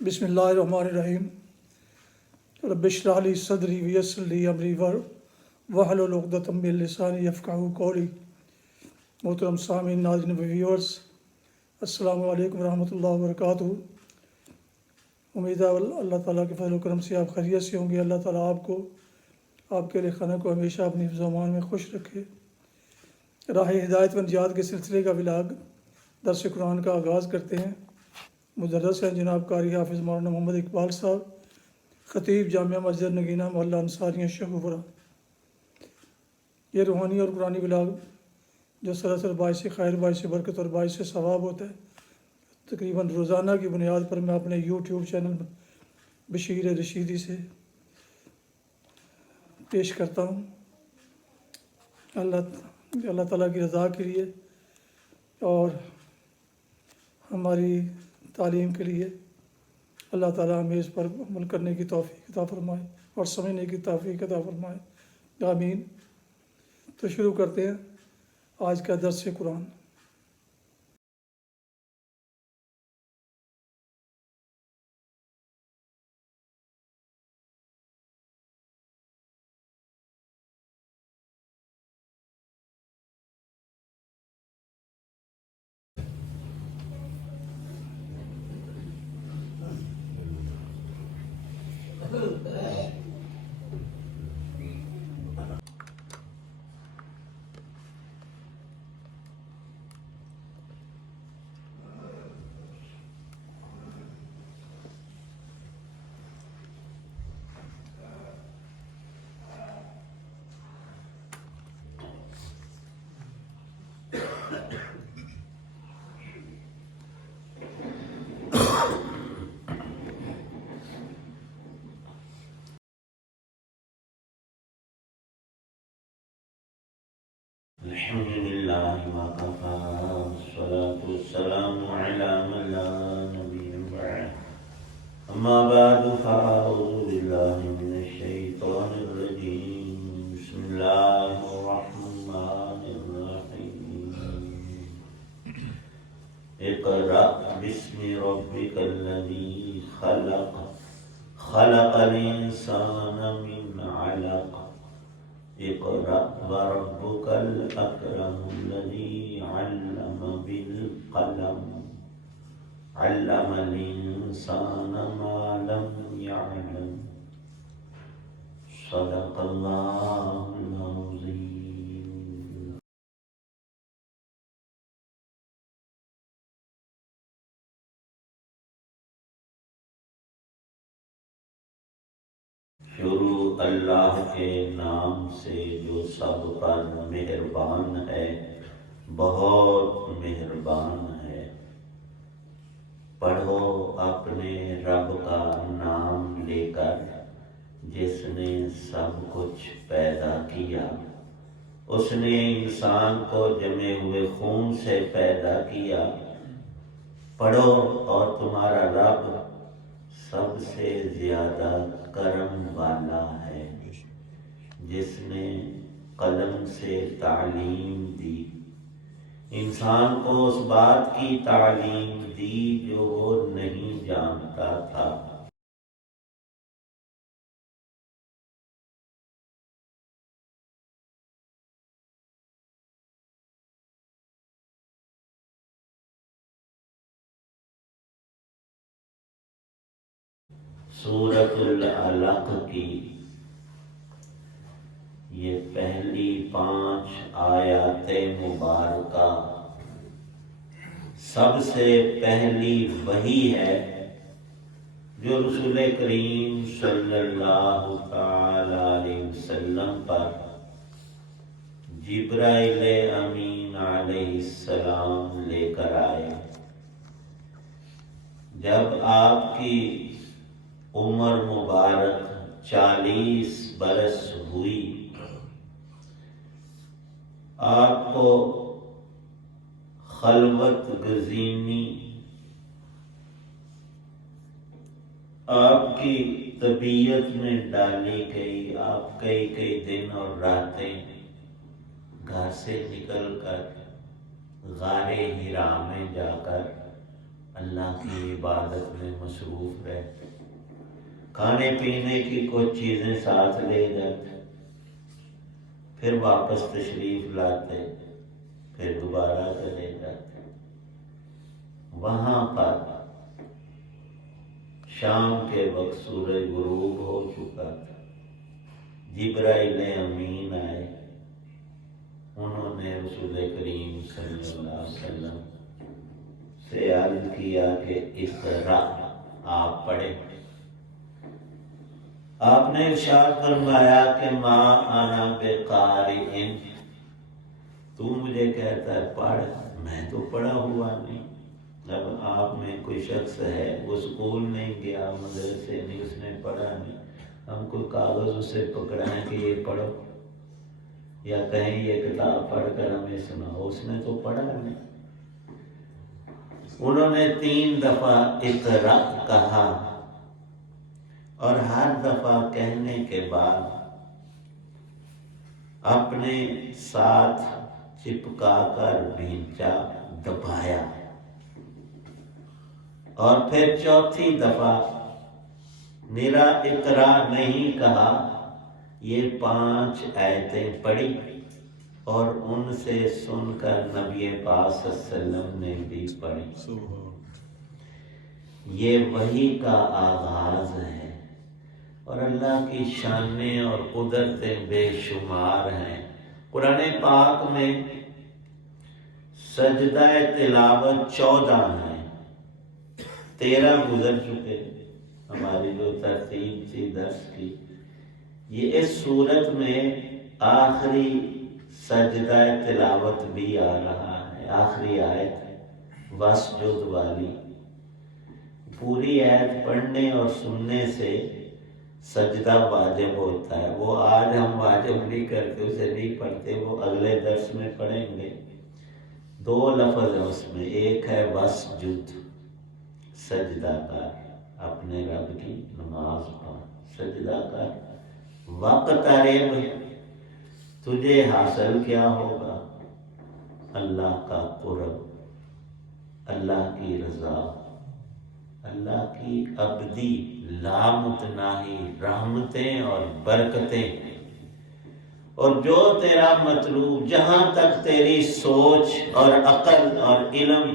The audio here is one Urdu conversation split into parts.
بسم اللہ الرحمن الرحیم رب اشرح لی صدری ویسر لی امری واحلل عقدۃ من لسانی یفقہوا قولی۔ محترم سامعین، ناظرین و ویورز، السلام علیکم ورحمۃ اللہ وبرکاتہ۔ امید ہے اللہ تعالیٰ کے فضل و کرم سے آپ خیریت سے ہوں گے۔ اللہ تعالیٰ آپ کو، آپ کے خانہ کو ہمیشہ اپنی حفظ و امان میں خوش رکھے۔ راہ ہدایت و نجات کے سلسلے کا ولاگ درس قرآن کا آغاز کرتے ہیں۔ مدرس ہیں جناب قاری حافظ مولانا محمد اقبال صاحب، خطیب جامعہ مسجد نگینہ محلہ انصاریہ شیخوپورہ۔ یہ روحانی اور قرآنی ولاگ جو سراسر باعث خیر، باعث برکت اور باعث ثواب ہوتا ہے، تقریباً روزانہ کی بنیاد پر میں اپنے یوٹیوب چینل بشیر رشیدی سے پیش کرتا ہوں۔ اللہ تعالیٰ کی رضا کے لیے اور ہماری تعلیم کے لیے اللہ تعالیٰ ہمیں اس پر عمل کرنے کی توفیق عطا فرمائے اور سمجھنے کی توفیق عطا فرمائے، آمین۔ تو شروع کرتے ہیں آج کا درس قرآن۔ الحمد لله وكفى والصلاة والسلام على من لا نبي بعده أما بعد فأعوذ بالله من الشيطان الرجيم بسم الله الرحمن الرحيم اقرأ باسم ربك الذي خلق خلق الإنسان من علق اقرأ وربك الأكرم الذي علم بالقلم علم الإنسان ما لم يعلم صدق الله العظيم۔ شروع اللہ کے نام سے جو سب پر مہربان ہے، بہت مہربان ہے۔ پڑھو اپنے رب کا نام لے کر، جس نے سب کچھ پیدا کیا۔ اس نے انسان کو جمے ہوئے خون سے پیدا کیا۔ پڑھو اور تمہارا رب سب سے زیادہ کرم والا ہے، جس نے قلم سے تعلیم دی، انسان کو اس بات کی تعلیم دی جو وہ نہیں جانتا تھا۔ سورۃ العلق کی یہ پہلی 5 آیات مبارکہ سب سے پہلی وحی ہے جو رسول کریم صلی اللہ تعالی علیہ وسلم پر جبرائیل امین علیہ السلام لے کر آئے۔ جب آپ کی عمر مبارک 40 برس ہوئی، آپ کو خلوت گزینی، آپ کی طبیعت میں ڈالی گئی۔ آپ کئی دن اور راتیں گھر سے نکل کر غار ہرا میں جا کر اللہ کی عبادت میں مصروف رہتے، کھانے پینے کی کچھ چیزیں ساتھ لے جاتے، پھر واپس تشریف لاتے، پھر دوبارہ چلے جاتے۔ وہاں پر شام کے وقت سورج غروب ہو چکا تھا، جبرائیل امین آئے، انہوں نے رسول کریم صلی اللہ علیہ وسلم سے عرض کیا کہ اقرا، آپ پڑھیں۔ آپ نے ارشاد فرمایا کہ ما انا بقارئ، تو مجھے کہتا ہے پڑھ، میں تو پڑھا ہوا نہیں۔ اب آپ میں کوئی شخص ہے، وہ اسکول نہیں گیا، مدرسے نہیں، اس نے پڑھا نہیں، ہم کوئی کاغذ اسے پکڑائیں کہ یہ پڑھو، یا کہیں یہ کتاب پڑھ کر ہمیں سناؤ، اس نے تو پڑھا نہیں۔ انہوں نے 3 دفعہ اقرا کہا، اور ہر دفعہ کہنے کے بعد اپنے ساتھ چپکا کر بھینچا، دبایا، اور پھر 4تھی دفعہ میرا اقرا نہیں کہا، یہ 5 آیتیں پڑھی، اور ان سے سن کر نبی پاک صلی اللہ علیہ وسلم نے بھی پڑھی۔ یہ وحی کا آغاز ہے، اور اللہ کی شانیں اور قدرتیں بے شمار ہیں۔ قرآن پاک میں سجدہ تلاوت 14 ہیں، 13 گزر چکے، ہماری جو ترتیب تھی درس کی، یہ اس صورت میں آخری سجدہ تلاوت بھی آ رہا ہے، آخری آیت واسجد والی۔ پوری آیت پڑھنے اور سننے سے سجدہ واجب ہوتا ہے، وہ آج ہم واجب نہیں کرتے، اسے نہیں پڑھتے، وہ اگلے درس میں پڑھیں گے۔ 2 لفظ ہیں اس میں، ایک ہے واسجد، سجدہ کر، اپنے رب کی نماز پڑھ، سجدہ کر۔ وقترب، تجھے حاصل کیا ہوگا؟ اللہ کا قرب، اللہ کی رضا، اللہ کی ابدی لامتناہی رحمتیں اور برکتیں، اور جو تیرا مطلوب، جہاں تک تیری سوچ اور عقل اور علم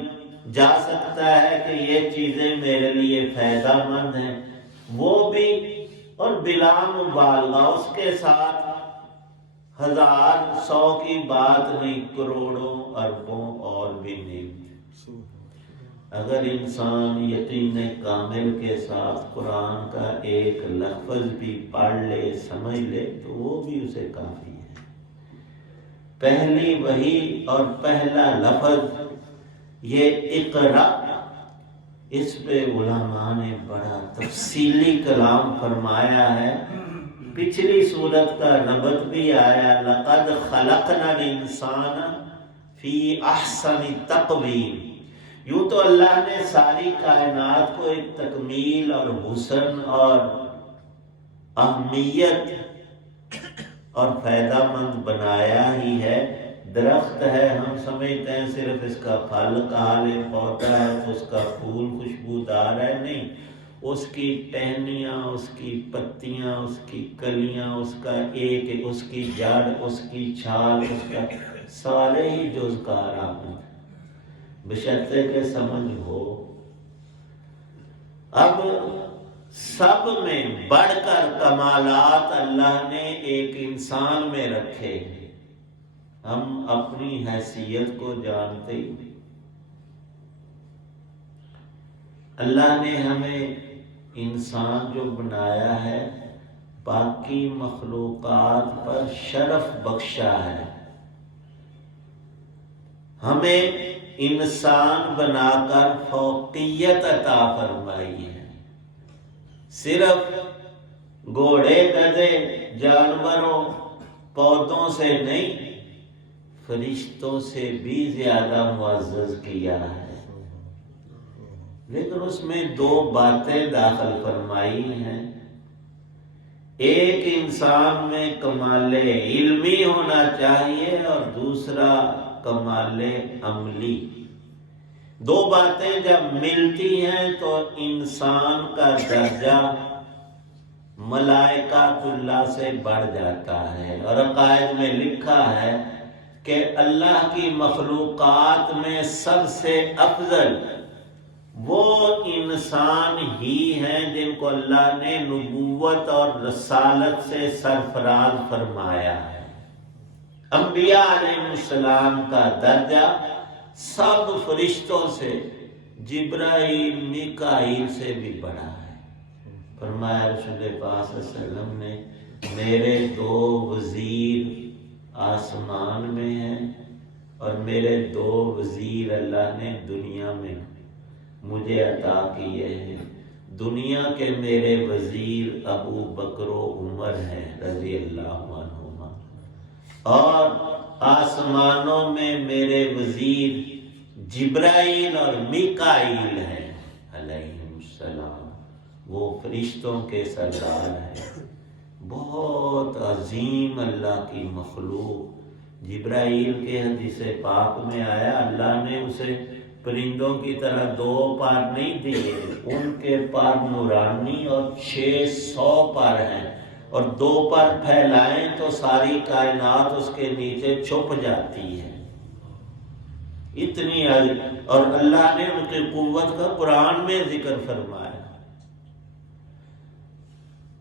جا سکتا ہے کہ یہ چیزیں میرے لیے فائدہ مند ہیں، وہ بھی، اور بلا مبالغہ اس کے ساتھ 1000 100 کی بات نہیں، کروڑوں اربوں اور بھی نہیں۔ اگر انسان یقین کامل کے ساتھ قرآن کا ایک لفظ بھی پڑھ لے، سمجھ لے، تو وہ بھی اسے کافی ہے۔ پہلی وحی اور پہلا لفظ یہ اقرا، اس پہ علماء نے بڑا تفصیلی کلام فرمایا ہے۔ پچھلی سورت کا ربط بھی آیا، لقد خلقنا الانسان فی احسن تقویم۔ یوں تو اللہ نے ساری کائنات کو ایک تکمیل اور حسن اور اہمیت اور فائدہ مند بنایا ہی ہے۔ درخت ہے، ہم سمجھتے ہیں صرف اس کا پھل کالے پودا ہے تو اس کا پھول خوشبودار ہے، نہیں، اس کی ٹہنیاں، اس کی پتیاں، اس کی کلیاں، اس کا ایک، اس کی جڑ، اس کی چھال، اس کا سارے ہی جز کارآمد، بشرطے کہ سمجھ ہو۔ اب سب میں بڑھ کر کمالات اللہ نے ایک انسان میں رکھے، ہم اپنی حیثیت کو جانتے ہی، اللہ نے ہمیں انسان جو بنایا ہے باقی مخلوقات پر شرف بخشا ہے، ہمیں انسان بنا کر فوقیت عطا فرمائی ہے۔ صرف گھوڑے، گدھے، جانوروں، پودوں سے نہیں، فرشتوں سے بھی زیادہ معزز کیا ہے، لیکن اس میں 2 باتیں داخل فرمائی ہیں۔ ایک انسان میں کمال علمی ہونا چاہیے، اور دوسرا کمال عملی۔ دو باتیں جب ملتی ہیں تو انسان کا درجہ ملائکۃ اللہ سے بڑھ جاتا ہے، اور عقائد میں لکھا ہے کہ اللہ کی مخلوقات میں سب سے افضل وہ انسان ہی ہیں جن کو اللہ نے نبوت اور رسالت سے سرفراز فرمایا ہے۔ انبیاء علیہ السلام کا درجہ سب فرشتوں سے، جبرائیل میکائیل سے بھی بڑا ہے۔ فرمایا رسول پاک صلی اللہ علیہ وسلم نے، میرے دو وزیر آسمان میں ہیں اور میرے دو وزیر اللہ نے دنیا میں مجھے عطا کیے ہیں۔ دنیا کے میرے وزیر ابو بکر و عمر ہیں رضی اللہ عنہما، اور آسمانوں میں میرے وزیر جبرائیل اور میکائیل ہیں علیہم السلام، وہ فرشتوں کے سردار ہیں۔ بہت عظیم اللہ کی مخلوق۔ جبرائیل کے حدیث پاک میں آیا اللہ نے اسے پرندوں کی طرح دو پر نہیں دیے، ان کے پر نورانی اور 600 پر ہیں، اور دو پر پھیلائیں تو ساری کائنات اس کے نیچے چھپ جاتی ہے، اتنی عظیم۔ اور اللہ نے ان کی قوت کا قرآن میں ذکر فرمایا۔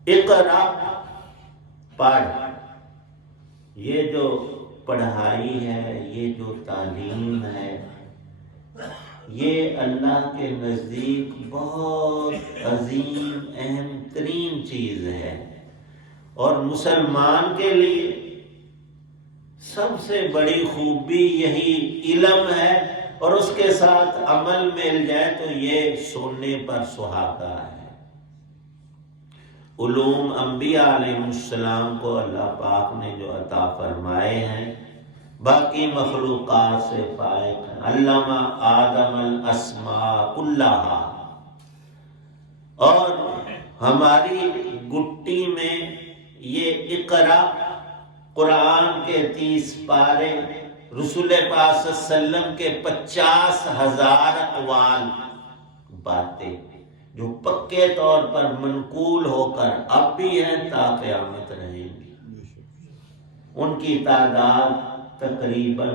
اقرا، پڑھ، یہ جو پڑھائی ہے، یہ جو تعلیم ہے، یہ اللہ کے نزدیک بہت عظیم اہم ترین چیز ہے، اور مسلمان کے لیے سب سے بڑی خوبی یہی علم ہے، اور اس کے ساتھ عمل مل جائے تو یہ سونے پر سہاگا ہے۔ علوم انبیاء علیہ السلام کو اللہ پاک نے جو عطا فرمائے ہیں باقی مخلوقات سے فائق ہیں۔ علامہ آدم الاسماء کلہا، اور ہماری گٹی میں یہ اقرا قرآن کے 30 پارے، رسول پاک صلی اللہ علیہ وسلم کے 50,000 اقوال، باتیں جو پکے طور پر منقول ہو کر اب بھی ہیں تا قیامت رہیں گی، ان کی تعداد تقریباً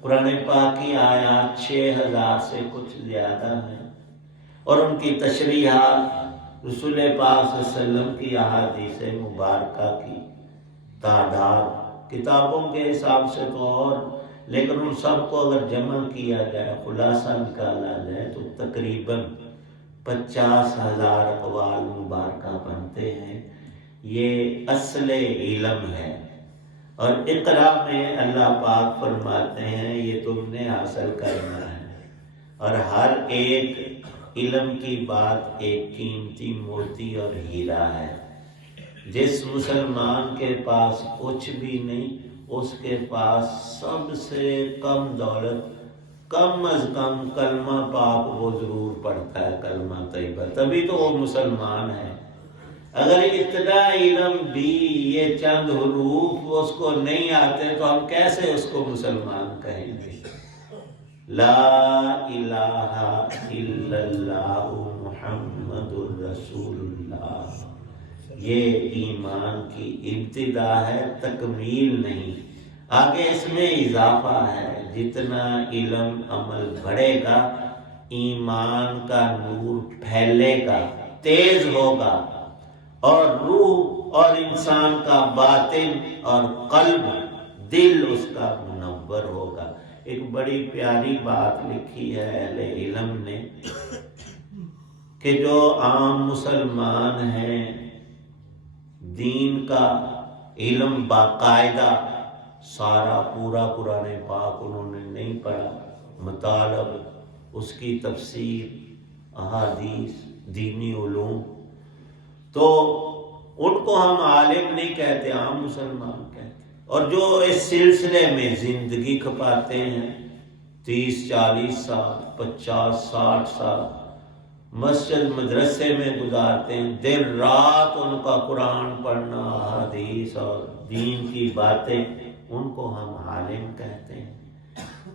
قرآن پاک کی آیات 6,000 سے کچھ زیادہ ہیں، اور ان کی تشریحات رسول پاک صلی اللہ علیہ وسلم کی احادیث مبارکہ کی تعداد کتابوں کے حساب سے تو اور، لیکن ان سب کو اگر جمع کیا جائے، خلاصہ نکالا جائے تو تقریباً 50,000 اقوال مبارکہ بنتے ہیں۔ یہ اصل علم ہے، اور اقرا میں اللہ پاک فرماتے ہیں یہ تم نے حاصل کرنا ہے، اور ہر ایک علم کی بات ایک قیمتی موتی اور ہیرا ہے۔ جس مسلمان کے پاس کچھ بھی نہیں، اس کے پاس سب سے کم دولت، کم از کم کلمہ پاک وہ ضرور پڑھتا ہے، کلمہ طیبہ، تبھی تو وہ مسلمان ہے۔ اگر اتنا علم بھی، یہ چند حروف اس کو نہیں آتے تو ہم کیسے اس کو مسلمان کہیں گے؟ لا الہ الا اللہ محمد الرسول اللہ، یہ ایمان کی ابتدا ہے، تکمیل نہیں۔ آگے اس میں اضافہ ہے، جتنا علم عمل بڑھے گا ایمان کا نور پھیلے گا، تیز ہوگا، اور روح اور انسان کا باطن اور قلب، دل اس کا منور ہوگا۔ ایک بڑی پیاری بات لکھی ہے اہل علم نے کہ جو عام مسلمان ہیں دین کا علم باقاعدہ سارا پورا قرآن پاک انہوں نے نہیں پڑھا، مطالب اس کی تفسیر، احادیث، دینی علوم، تو ان کو ہم عالم نہیں کہتے، عام مسلمان کہتے۔ اور جو اس سلسلے میں زندگی کھپاتے ہیں 30-40 سال، 50-60 سال مسجد مدرسے میں گزارتے ہیں، دن رات ان کا قرآن پڑھنا، حدیث اور دین کی باتیں، ان کو ہم عالم کہتے ہیں۔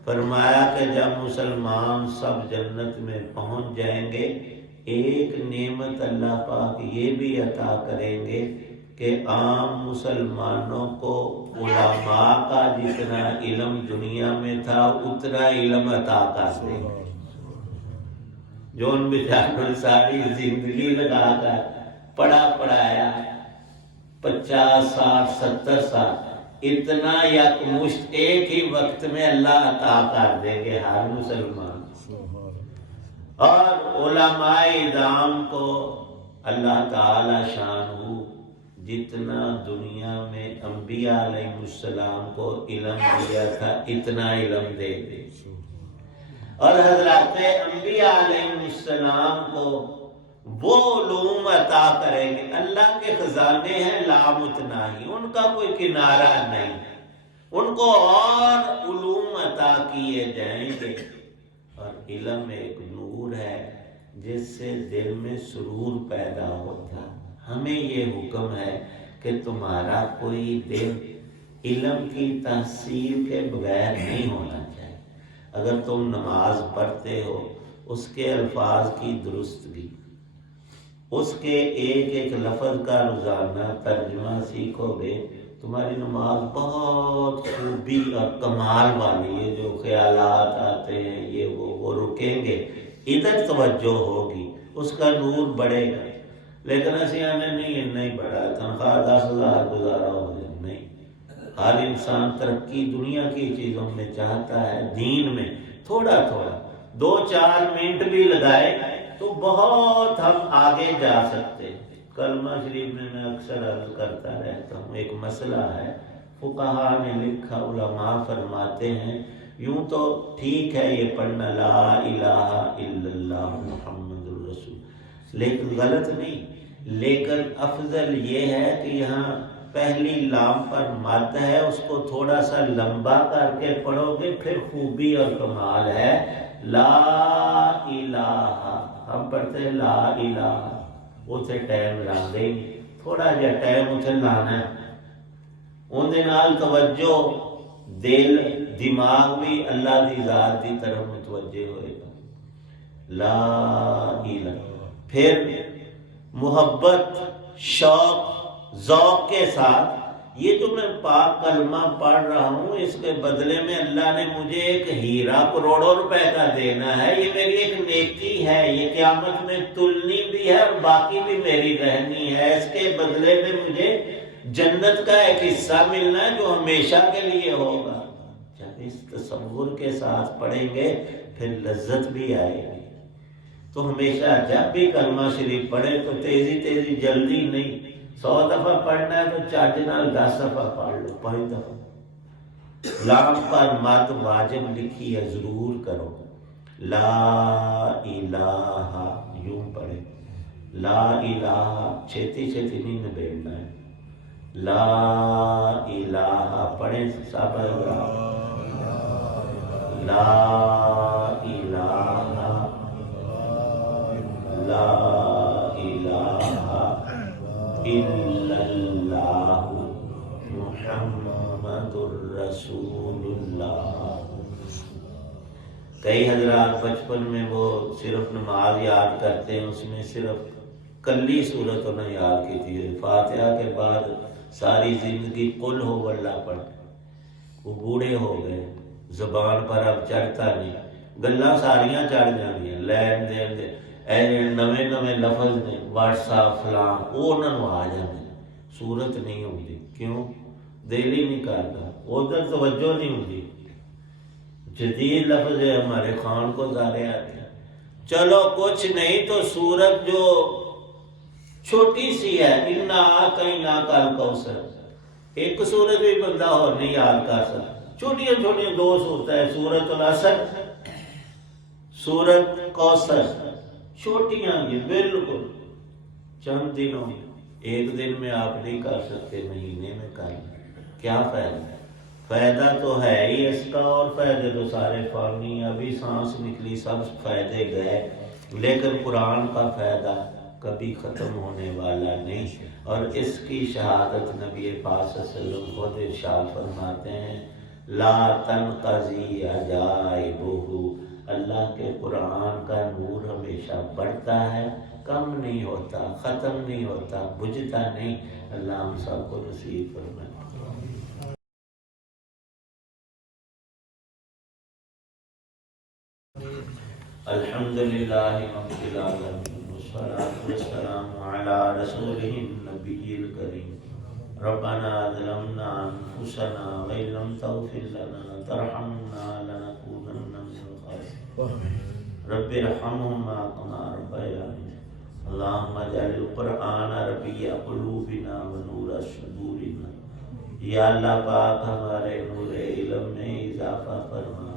فرمایا کہ جب مسلمان سب جنت میں پہنچ جائیں گے، ایک نعمت اللہ پاک یہ بھی عطا کریں گے کہ عام مسلمانوں کو علماء کا جتنا علم دنیا میں تھا اتنا علم عطا کر دیں گے، جو ان بیچاروں نے ساری زندگی لگا کر پڑھایا 50 60 70 سال، اتنا یکمشت ایک ہی وقت میں اللہ عطا کر دیں گے ہر مسلمان۔ اور علماء اعظام کو اللہ تعالی شانہ جتنا دنیا میں انبیاء علیہ السلام کو علم دیا تھا اتنا علم دے دے، اور حضرات انبیاء علیہ السلام کو وہ علوم عطا کریں گے۔ اللہ کے خزانے ہیں لامتناہی، ان کا کوئی کنارہ نہیں، ان کو اور علوم عطا کیے جائیں گے۔ اور علم ایک نور ہے جس سے دل میں سرور پیدا ہوتا۔ ہمیں یہ حکم ہے کہ تمہارا کوئی دل علم کی تحصیل کے بغیر نہیں ہونا چاہیے۔ اگر تم نماز پڑھتے ہو، اس کے الفاظ کی درستگی، اس کے ایک ایک لفظ کا روزانہ ترجمہ سیکھو گے، تمہاری نماز بہت خوبی اور کمال والی ہے۔ جو خیالات آتے ہیں یہ وہ رکیں گے، ادھر توجہ ہوگی، اس کا نور بڑھے گا۔ لیکن ایسے آنے نہیں، نہیں بڑھا، تنخواہ 10,000 گزارا ہو جائے، نہیں۔ ہر انسان ترقی دنیا کی چیزوں میں چاہتا ہے، دین میں تھوڑا تھوڑا 2-4 منٹ بھی لگائے تو بہت ہم آگے جا سکتے۔ کلمہ شریف میں اکثر عرض کرتا رہتا ہوں، ایک مسئلہ ہے، فقہا نے لکھا، علماء فرماتے ہیں یوں تو ٹھیک ہے یہ پڑھنا لا الہ الا اللہ محمد الرسول، لیکن غلط نہیں، لیکن افضل یہ ہے کہ یہاں پہلی لام پر مد ہے، اس کو تھوڑا سا لمبا کر کے پڑھو گے، پھر خوبی اور کمال ہے۔ لا الہ، ہم پڑھتے ہیں لا الہ، اسے ٹائم لاندے ہی، تھوڑا جا ٹائم اسے لانا ہے، اندے نال توجہ، دل دماغ بھی اللہ دی ذات دی طرف متوجہ ہوئے گا۔ لا الہ، پھر محبت، شوق، ذوق کے ساتھ یہ جو میں پاک کلمہ پڑھ رہا ہوں، اس کے بدلے میں اللہ نے مجھے ایک ہیرا کروڑوں روپے کا دینا ہے، یہ میری ایک نیکی ہے، یہ قیامت میں تلنی بھی ہے اور باقی بھی میری رہنی ہے، اس کے بدلے میں مجھے جنت کا ایک حصہ ملنا ہے جو ہمیشہ کے لیے ہوگا۔ جب اس تصور کے ساتھ پڑھیں گے پھر لذت بھی آئے گی۔ تو ہمیشہ جب بھی کلمہ شریف پڑھیں تو تیزی جلدی نہیں، 100 دفعہ پڑھنا ہے تو چاٹ نال 10 دفعہ پڑھ لو، 5 دفعہ۔ لام پر مد واجب لکھی ہے، ضرور کرو۔ لا الہ یوں پڑھے، لا الہ چھیتی نہیں نبیڑنا ہے، لا الہ پڑھیں سب، لا الہ لا الہ الا اللہ محمد الرسول اللہ۔ کئی حضرات بچپن میں وہ صرف نماز یاد کرتے ہیں، اس میں صرف کلی صورت انہیں یاد کی تھی، فاتحہ کے بعد ساری زندگی قل ہو اللہ پڑھ، وہ بوڑھے ہو گئے، زبان پر اب چڑھتا نہیں، گلاں ساریاں چڑھ جاندیاں، لین دین دے نویں لفظ نے، واٹس ایپ فلاں، وہ انہوں آ جاندے، صورت نہیں ہوتی، کیوں؟ دل ہی نہیں کرتا، ادھر توجہ نہیں ہوتی۔ جدید لفظ ہے ہمارے خان کو زارے آتے ہیں، چلو کچھ نہیں تو صورت جو چھوٹی سی ہے، انا اعطیناک الکوثر، ایک صورت بھی بندہ اور نہیں یاد کر سکتا، چھوٹیاں 2 صورتیں ہیں، سورۃ العصر، سورۃ کوثر، چھوٹیاں یہ بالکل چند دنوں میں، ایک دن میں آپ نہیں کر سکتے، مہینے میں کر لیں، کیا فائدہ؟ فائدہ تو ہے ہی اس کا، اور فائدے تو سارے فانی، ابھی سانس نکلی سب فائدے گئے، لیکن قرآن کا فائدہ کبھی ختم ہونے والا نہیں، اور اس کی شہادت نبی پاک صلی اللہ علیہ وسلم خود ارشاد فرماتے ہیں، لا تنقضی عجائبہ، اللہ کے قرآن کا نور ہمیشہ بڑھتا ہے، کم نہیں ہوتا، ختم نہیں ہوتا، بجھتا نہیں۔ اللہ ہم سب کو نصیب فرمائے۔ الحمدللہ رب العالمین والصلاة والسلام علی رسولہ النبی الکریم۔ ربنا ظلمنا انفسنا وإن لم تغفر لنا وترحمنا لنکونن من الخاسرین۔ رب ارحمہما کما ربیانی۔ اللہم اجعل القرآن ربیع قلوبنا ونور صدورنا۔ یا اللہ پاک ہمارے نور علم میں اضافہ فرما۔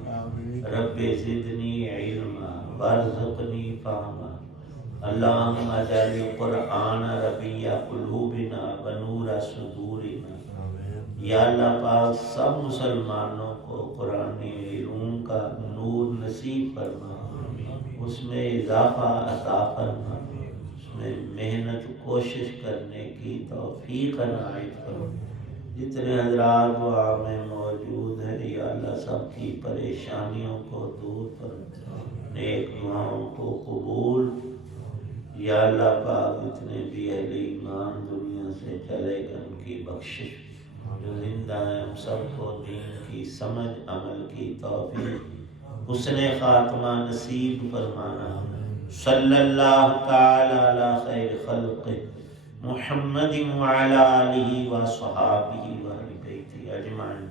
رب زدنی علما وارزقنی فہما۔ اللہم اجعل القرآن ربیع قلوبنا ونور صدورنا۔ یا اللہ پاک سب مسلمانوں کو قرآن علوم کا نور نصیب فرما، اس میں اضافہ عطا فرما، اس میں محنت کوشش کرنے کی توفیق عنایت فرما۔ جتنے حضرات دعا میں موجود ہیں یا اللہ سب کی پریشانیوں کو دور فرما، نیک دعاؤں کو قبول۔ یا اللہ پاک جتنے بھی اہل ایمان دنیا سے چلے گئے ان کی بخشش، جو زندہ ہیں ہم سب کو دین کی سمجھ عمل کی توفیق، حسن خاتمہ نصیب فرمانا۔ صلی اللہ تعالی علی خیر خلقہ محمد وعلی آلہ وصحابہ وأہل بیتہ اجمعین۔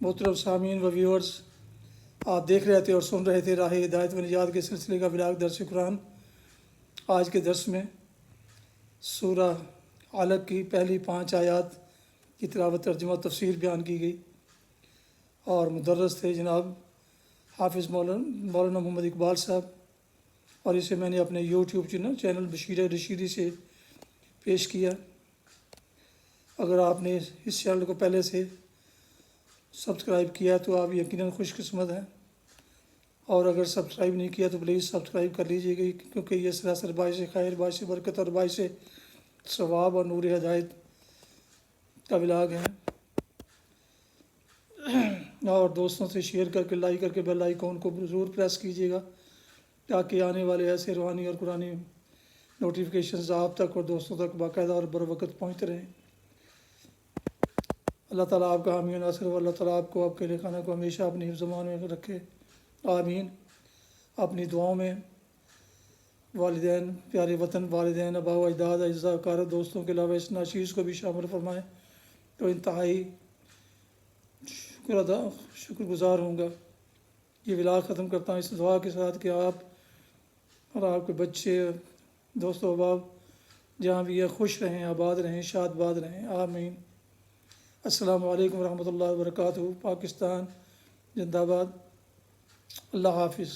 محترم سامعین و ویورز، آپ دیکھ رہے تھے اور سن رہے تھے راہ ہدایت و نجات کے سلسلے کا ولاگ درس قرآن۔ آج کے درس میں سورہ علق کی پہلی 5 آیات کی تلاوت، ترجمہ و تفسیر بیان کی گئی، اور مدرس تھے جناب حافظ مولانا محمد اقبال صاحب، اور اسے میں نے اپنے یوٹیوب چینل بشیر رشیدی سے پیش کیا۔ اگر آپ نے اس چینل کو پہلے سے سبسکرائب کیا تو آپ یقیناً خوش قسمت ہیں، اور اگر سبسکرائب نہیں کیا تو پلیز سبسکرائب کر لیجیے گا، کیونکہ یہ سراسر باعث خیر، باعث برکت اور باعث ثواب اور نور ہدایت کا ولاگ ہے۔ اور دوستوں سے شیئر کر کے، لائک کر کے بیل آئیکن کو ضرور پریس کیجیے گا، تاکہ آنے والے ایسے روحانی اور قرآنی نوٹیفیکیشنز آپ تک اور دوستوں تک باقاعدہ اور بروقت پہنچتے رہیں۔ اللہ تعالیٰ آپ کا حامی و ناصر ہو، اللہ تعالیٰ آپ کو، آپ کے خانہ کو ہمیشہ اپنی حفظ و امان میں رکھے، آمین۔ اپنی دعاؤں میں والدین، پیارے وطن، والدین، آباء و اجداد، اعزاء اقارب، دوستوں کے علاوہ اس ناشیز کو بھی شامل فرمائیں، تو انتہائی شکر گزار ہوں گا۔ یہ ولاگ ختم کرتا ہوں اس دعا کے ساتھ کہ آپ اور آپ کے بچے، دوست و احباب جہاں بھی ہیں خوش رہیں، آباد رہیں، شاد باد رہیں، آمین۔ السلام علیکم ورحمۃ اللہ وبرکاتہ۔ پاکستان زندہ باد۔ اللہ حافظ۔